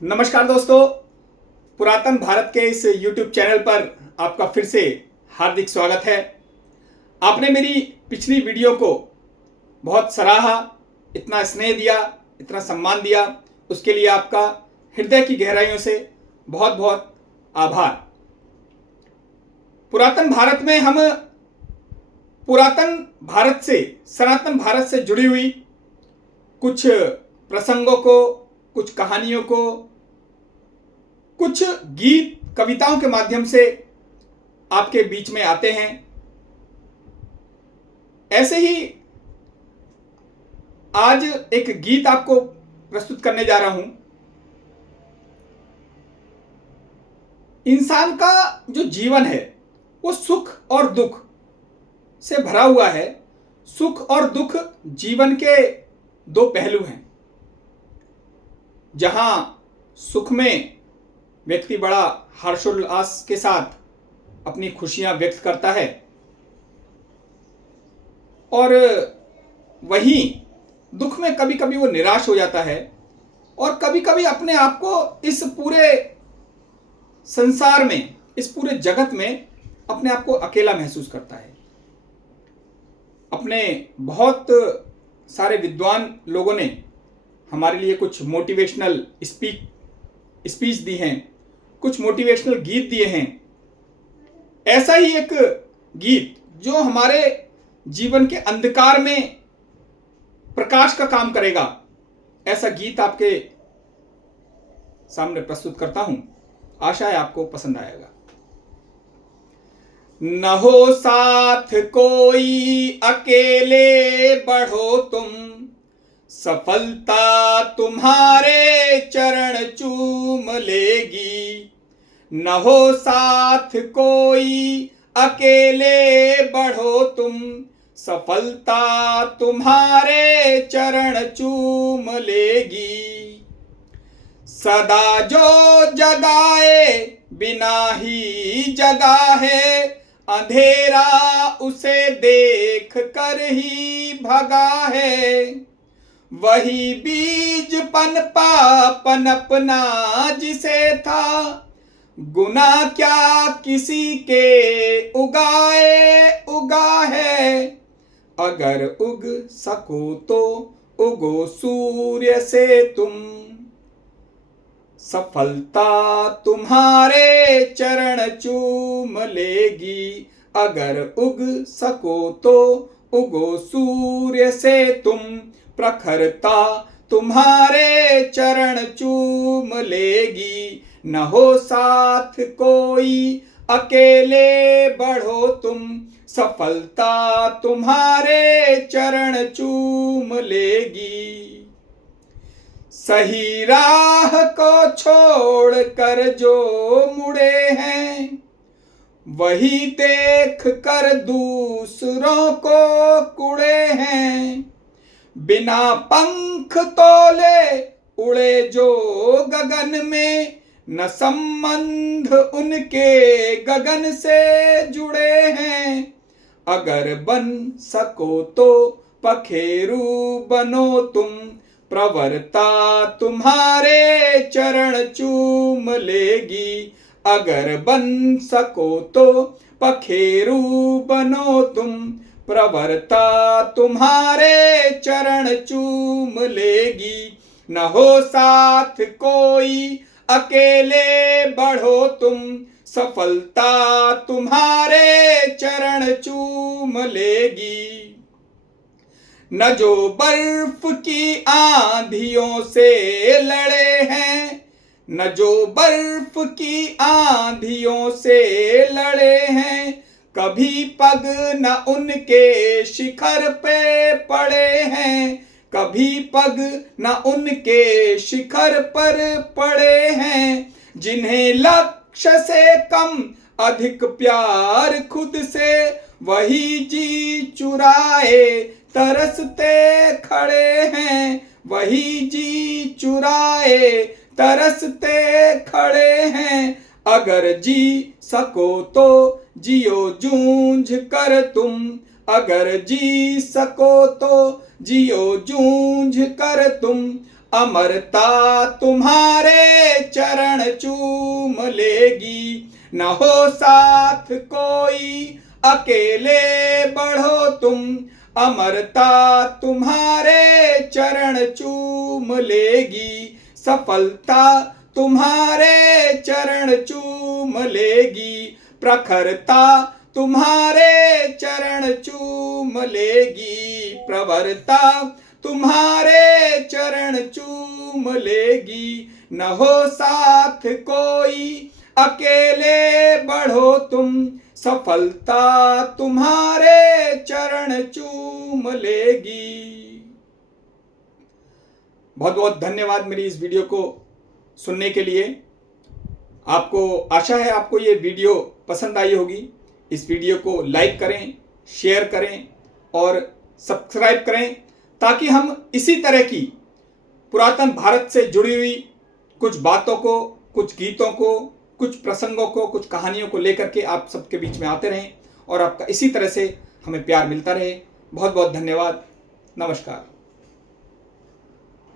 नमस्कार दोस्तों, पुरातन भारत के इस YouTube चैनल पर आपका फिर से हार्दिक स्वागत है। आपने मेरी पिछली वीडियो को बहुत सराहा, इतना स्नेह दिया, इतना सम्मान दिया, उसके लिए आपका हृदय की गहराइयों से बहुत बहुत आभार। पुरातन भारत में हम पुरातन भारत से, सनातन भारत से जुड़ी हुई कुछ प्रसंगों को, कुछ कहानियों को, कुछ गीत कविताओं के माध्यम से आपके बीच में आते हैं। ऐसे ही आज एक गीत आपको प्रस्तुत करने जा रहा हूं। इंसान का जो जीवन है वो सुख और दुख से भरा हुआ है। सुख और दुख जीवन के दो पहलू हैं। जहां सुख में व्यक्ति बड़ा हर्षोल्लास के साथ अपनी खुशियां व्यक्त करता है और वहीं दुख में कभी कभी वो निराश हो जाता है और कभी कभी अपने आप को इस पूरे संसार में, इस पूरे जगत में अपने आप को अकेला महसूस करता है। अपने बहुत सारे विद्वान लोगों ने हमारे लिए कुछ मोटिवेशनल स्पीच दी हैं, कुछ मोटिवेशनल गीत दिए हैं। ऐसा ही एक गीत जो हमारे जीवन के अंधकार में प्रकाश का काम करेगा, ऐसा गीत आपके सामने प्रस्तुत करता हूं। आशा है आपको पसंद आएगा। न हो साथ कोई, अकेले बढ़ो तुम, सफलता तुम्हारे चरण चूम लेगी। न हो साथ कोई, अकेले बढ़ो तुम, सफलता तुम्हारे चरण चूम लेगी। सदा जो जगाए बिना ही जगा है, अंधेरा उसे देख कर ही भगा है। वही बीज पनपा पनपना जिसे था, गुना क्या किसी के उगाए उगा है। अगर उग सको तो उगो सूर्य से तुम, सफलता तुम्हारे चरण चूम लेगी। अगर उग सको तो उगो सूर्य से तुम, प्रखरता तुम्हारे चरण चूम लेगी। न हो साथ कोई, अकेले बढ़ो तुम, सफलता तुम्हारे चरण चूम लेगी। सही राह को छोड़ कर जो मुड़े हैं, वही देख कर दूसरों को कुड़े हैं। बिना पंख तोले उड़े जो गगन में, न संबंध उनके गगन से जुड़े हैं। अगर बन सको तो पखेरु बनो तुम, प्रवरता तुम्हारे चरण चूम लेगी। अगर बन सको तो पखेरु बनो तुम, प्रवरता तुम्हारे चरण चूम लेगी। न हो साथ कोई, अकेले बढ़ो तुम, सफलता तुम्हारे चरण चूम लेगी। न जो बर्फ की आंधियों से लड़े हैं, न जो बर्फ की आंधियों से लड़े हैं, कभी पग न उनके शिखर पे पड़े हैं। कभी पग न उनके शिखर पर पड़े हैं। जिन्हें लक्ष्य से कम अधिक प्यार खुद से, वही जी चुराए तरसते खड़े हैं। वही जी चुराए तरसते खड़े हैं। अगर जी सको तो जियो जूझ कर तुम, अगर जी सको तो जियो जूझ कर तुम, अमरता तुम्हारे चरण चूम लेगी। न हो साथ कोई अकेले बढ़ो तुम, अमरता तुम्हारे चरण चूम लेगी। सफलता तुम्हारे चरण चूम लेगी, प्रखरता तुम्हारे चरण चूम लेगी, प्रवरता तुम्हारे चरण चूम लेगी। न हो साथ कोई अकेले बढ़ो तुम, सफलता तुम्हारे चरण चूम लेगी। बहुत बहुत धन्यवाद मेरी इस वीडियो को सुनने के लिए। आपको आशा है आपको ये वीडियो पसंद आई होगी। इस वीडियो को लाइक करें, शेयर करें और सब्सक्राइब करें, ताकि हम इसी तरह की पुरातन भारत से जुड़ी हुई कुछ बातों को, कुछ गीतों को, कुछ प्रसंगों को, कुछ कहानियों को लेकर के आप सबके बीच में आते रहें और आपका इसी तरह से हमें प्यार मिलता रहे। बहुत बहुत धन्यवाद। नमस्कार।